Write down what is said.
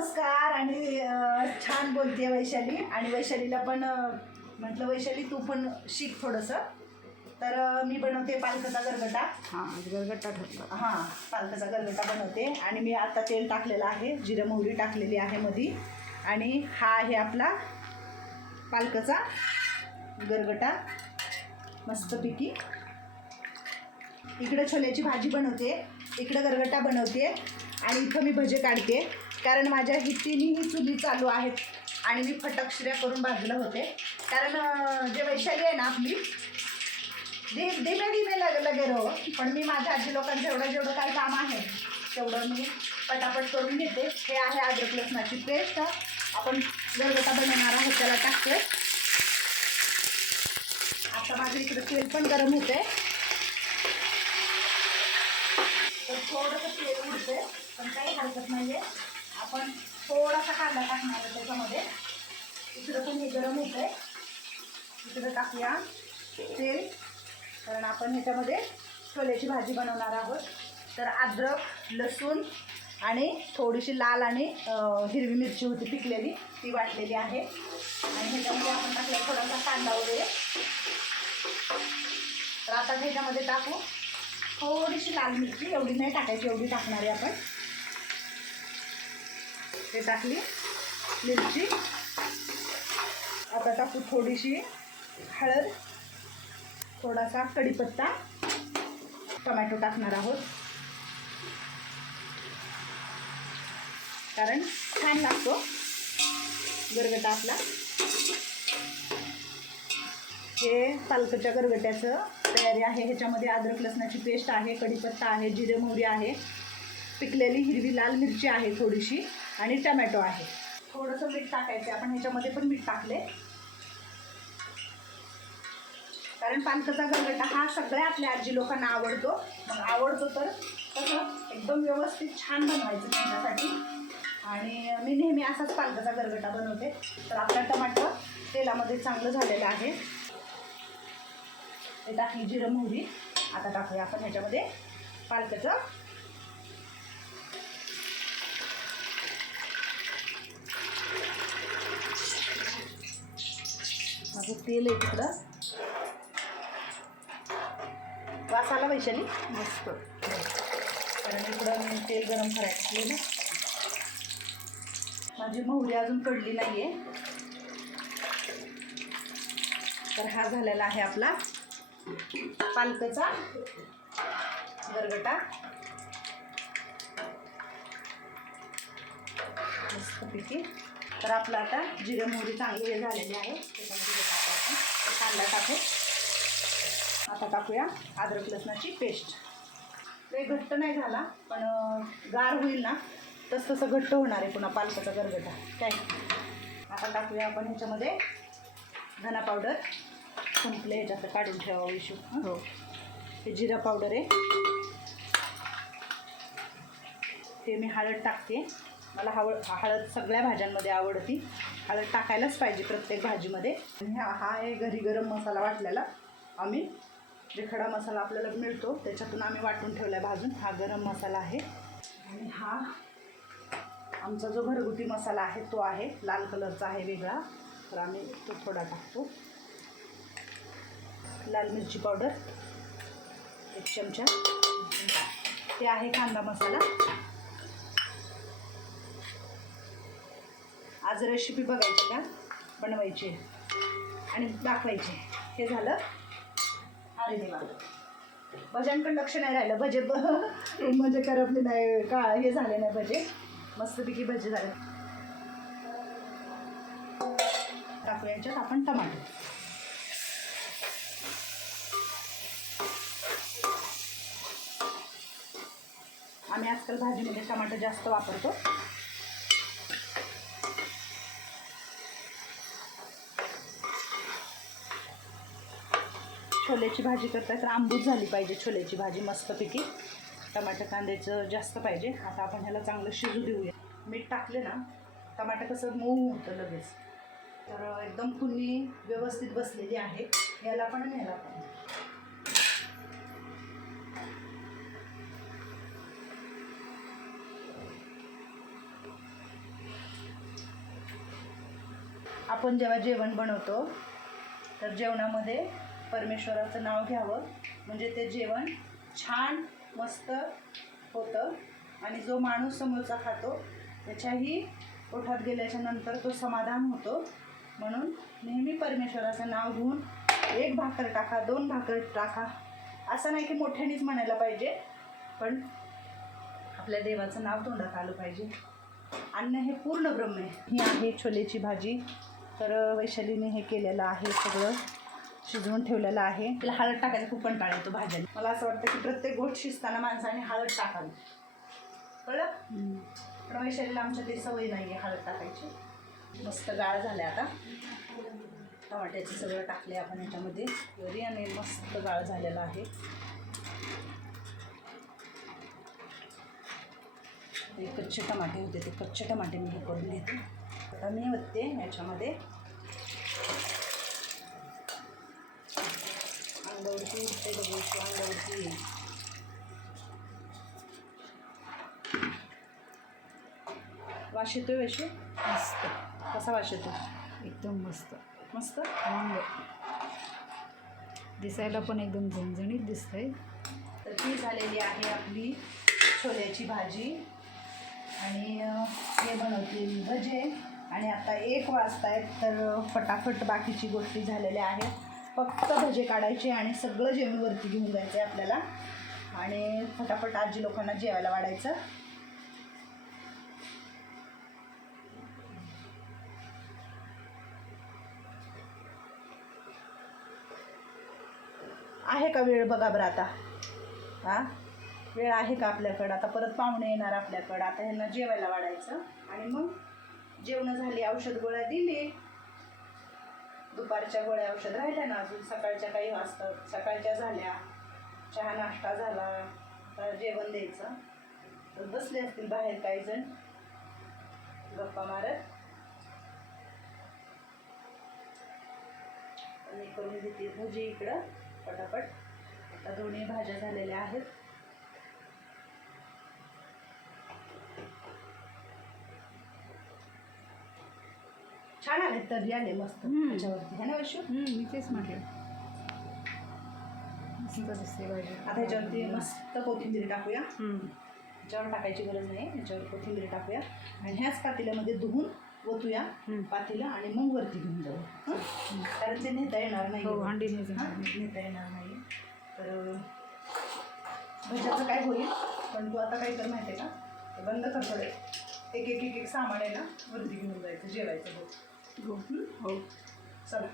नमस्कार आणि छान बोलते वैशाली. आणि वैशालीला पण म्हटलं वैशाली तू पण शिक थोडंसं. तर मी बनवते पालकाचा गरगटा. हां गरगट्टा ठरला. हां पालकाचा गरगटा बनवते. आणि मी आता तेल टाकलेलं आहे जिरं मोहरी टाकलेली आहे मधी. आणि हा आहे आपला पालकाचा गरगटा. मस्तपैकी इकडं छोल्याची भाजी बनवते इकडं गरगटा बनवते आणि इथं मी भजे काढते. कारण माझ्या ही तिन्ही चुली चालू आहेत आणि मी फटकशिऱ्या करून भाजलं होते. कारण जे वैशाली आहे ना आपली दे धीमे धीमे लग लगे रहो. पण मी माझ्या आजी लोकांचं एवढं जेवढं काही काम आहे तेवढं मी पटापट करून घेते. हे आहे अद्रक लसणाची पेस्ट. आपण गरगटा बनवणार आहोत त्याला टाकते. आता माझं इकडं तेल पण गरम होते तर थोडंसं तेल उडते पण काही हरकत नाही आहे आपण थोडासा कांदा टाकणार आहे त्याच्यामध्ये. इकडं पण हे गरम होतं आहे इकडं टाकूया तेल. कारण आपण ह्याच्यामध्ये छोल्याची भाजी बनवणार आहोत. तर अद्रक लसूण आणि थोडीशी लाल आणि हिरवी मिरची होती पिकलेली ती वाटलेली आहे. आणि ह्याच्यामध्ये आपण टाकला थोडासा कांदा वगैरे. तर आता ह्याच्यामध्ये टाकू. थोडीशी लाल मिरची एवढी नाही टाकायची एवढी टाकणार आहे आपण. ते टाकली. मिरची. आता टाकू थोडीशी हळद. थोडासा कढीपत्ता. टमॅटो टाकणार आहोत. कारण छान लागतो. गरगटा आपला. हे पालकच्या गरगट्याचं तयारी आहे. ह्याच्यामध्ये अद्रक लसणाची पेस्ट आहे कढीपत्ता आहे जिरे मोहरी आहे. पिकलेली हिरवी लाल मिरची आहे थोडीशी. आणि टमॅटो आहे. थोडंसं मीठ टाकायचं आपण ह्याच्यामध्ये पण मीठ टाकले कारण पालकाचा गरगटा हा सगळ्या आपल्या आजी लोकांना आवडतो. मग आवडतो तर कसं एकदम व्यवस्थित छान बनवायचं त्यांच्यासाठी. आणि मी नेहमी असाच पालकाचा गरगटा बनवते. तर आपला टमाटर तेलामध्ये चांगलं झालेलं आहे. ते टाकली जिरं मोहरी. आता टाकूया आपण ह्याच्यामध्ये पालकाचं हे तेल आहे तिकडं. वास आला वैशाली मस्त. कारण इकडं मी तेल गरम करायचं ना माझी मोहरी अजून पडली नाही आहे तर हा झालेला आहे आपला पालकचा गरगटा मस्तपैकी. तर आपलं आता जिरे मोहरी चांगली झालेली आहे त्याच्यामध्ये हे टाकू आपण कांदा टाकू. आता टाकूया अद्रक लसणाची पेस्ट. लय घट्ट नाही झाला पण गार होईल ना तस तसं घट्ट होणार आहे पुन्हा पालकाचा गरगटा. काय? आता टाकूया आपण ह्याच्यामध्ये धना पावडर. संपले ह्याच्यात काढून ठेवा विशू हं? हो. हे जिरा पावडर आहे. ते मी हळद टाकते. मला हवळ हळद सगळ्या भाज्यांमध्ये आवडती. हळद टाकायलाच पाहिजे प्रत्येक भाजीमध्ये. आणि हा हा आहे घरी गरम मसाला वाटलेला. आम्ही जे खडा मसाला आपल्याला मिळतो त्याच्यातून आम्ही वाटून ठेवला आहे भाजून. हा गरम मसाला आहे. आणि हा आमचा जो घरगुती मसाला आहे तो आहे. लाल कलरचा आहे वेगळा. तर आम्ही तो थोडा टाकतो. लाल मिरची पावडर. एक चमचा. ते आहे कांदा मसाला. आज रेसिपी बघायची का बनवायची. आणि दाखवायची. हे झालं अरे देवा भज्यांकडे लक्ष नाही राहिलं भजे ब म्हणजे करपले नाही का हे झाले नाही भजे. मस्तपैकी भजे झाले. टाकू यांच्यात आपण टमाटर आम्ही आजकाल भाजीमध्ये टमाटर जास्त वापरतो. छोल्याची भाजी करताय तर आंबूस झाली पाहिजे छोल्याची भाजी मस्तपैकी. टमाटर कांद्याचं जास्त पाहिजे. आता आपण ह्याला चांगलं शिजू देऊया. मीठ टाकले ना टमाटर कसं मऊ होतं लगेच. तर एकदम कुणी व्यवस्थित बसलेली आहे. याला पण आणि पण. आपण जेव्हा जेवण बनवतो तर जेवणामध्ये परमेश्वराचं नाव घ्यावं. म्हणजे ते जेवण छान मस्त होतं. आणि जो माणूस समोरचा खातो त्याच्याही पोठात गेल्याच्यानंतर तो समाधान होतो. म्हणून नेहमी परमेश्वराचं नाव घेऊन एक भाकर टाका दोन भाकर टाका. असं नाही की मोठ्यानेच म्हणायला पाहिजे पण आपल्या देवाचं नाव तोंडात आलं पाहिजे. अन्न हे पूर्ण ब्रह्म आहे. ही आहे छोलेची भाजी. तर वैशालीने हे केलेलं आहे सगळं. शिजवून ठेवलेलं आहे. तिला हळद टाकायचा खूप कंटाळा येतो भाज्या मला असं वाटतं की प्रत्येक गोष्ट शिजताना माणसाने हळद टाकावी. कळलं? पण वैशालीला आमच्या ते सवय नाही आहे हळद टाकायची. मस्त गाळ झाले आता. टमाट्याचे सगळं टाकले आपण याच्यामध्ये. वरी आणि मस्त गाळ झालेला आहे. ते कच्चे टमाटे होते ते कच्चे टमाटे मी हे करून घेते. आता मी होते याच्यामध्ये अंगावरती उठते बघायची अंगावरती येईल. वास येतोय वैशू? मस्त. कसा वास येतो एकदम मस्त. मस्त? वांग दिसायला पण एकदम झणझणीत दिसतंय. तर ती झालेली आहे आपली छोल्याची भाजी. आणि हे बनवते मी भजे. आणि आता एक वाजतायत तर फटाफट बाकीची गोष्टी झालेल्या आहेत. फक्त भजे काढायचे आणि सगळं जेवण वरती घेऊन जायचं आहे आपल्याला. आणि फटाफट आजी लोकांना जेवायला वाढायचं. आहे का वेळ? बघा बरं आता. हा? वेळ आहे का आपल्याकडं? आता परत पाहुणे येणार आपल्याकडं. आता ह्यांना जेवायला वाढायचं. आणि मग जेवणं झाली औषध गोळ्या दिली. दुपारच्या गोळ्या औषध राहिल्या ना अजून सकाळच्या काही वाजतात सकाळच्या झाल्या चहा नाश्ता झाला जेवण द्यायचं. तर बसले असतील बाहेर काही जण. गप्पा मारत. मी करून घेते भजी इकडं पटापट. आता दोन्ही भाज्या झालेल्या आहेत. छान आले तरी आले मस्त. त्याच्यावरती. है ना वैशू मी तेच म्हटलं. मस्त दिसते भाजी आता ह्याच्यावरती मस्त कोथिंबीर टाकूया. हम्म. ह्याच्यावर टाकायची गरज नाही. ह्याच्यावर कोथिंबीर टाकूया. आणि ह्याच पातेल्यामध्ये धुवून ओतूया. पातेलं आणि मग वरती घेऊन जाऊ? कारण ते नेता येणार नाही. नाही हां. नेता येणार नाही. तर भज्याचं काय होईल? पण तू आता काय कर माहिती आहे का बंद कर थोडे. एक एक एक एक सामान आहे ना वरती घेऊन जायचं जेवायचं हो हो हो. चला.